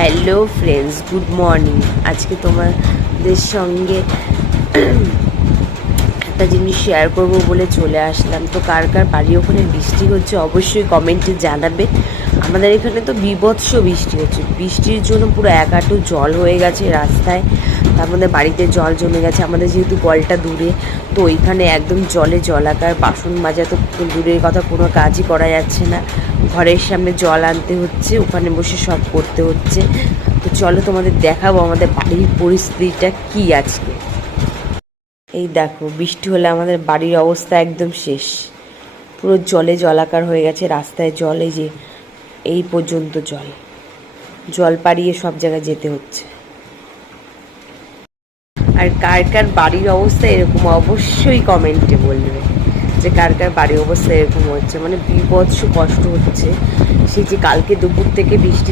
Hello friends, good morning. আজকে তোমাদের সঙ্গে একটা জিনিস শেয়ার করব বলে চলে আসলাম। তো কার কার বাড়ি ওখানে বৃষ্টি হচ্ছে অবশ্যই কমেন্টে জানাবে। আমাদের এখানে তো বীভৎস বৃষ্টি হচ্ছে। বৃষ্টির জন্য পুরো এক হাঁটু জল হয়ে গেছে রাস্তায়, তার মধ্যে বাড়িতে জল জমে গেছে। আমাদের যেহেতু কলটা দূরে, তো ওইখানে একদম জলে জলাকার। বাসন মাজা তো দূরের কথা, কোনো কাজই করা যাচ্ছে না। ঘরের সামনে জল আনতে হচ্ছে, ওখানে বসে সব করতে হচ্ছে। তো চলো তোমাদের দেখাবো আমাদের বাড়ির পরিস্থিতিটা কী আজকে। এই দেখো, বৃষ্টি হলে আমাদের বাড়ির অবস্থা একদম শেষ। পুরো জলে জলাকার হয়ে গেছে, রাস্তায় জল, এই যে এই পর্যন্ত জল। জল পাড়িয়ে সব জায়গায় যেতে হচ্ছে। আর কার কার বাড়ির অবস্থা এরকম অবশ্যই কমেন্টে বলবে যে কার কার বাড়ির অবস্থা এরকম হচ্ছে। মানে বীভৎস কষ্ট হচ্ছে। সেই যে কালকে দুপুর থেকে বৃষ্টি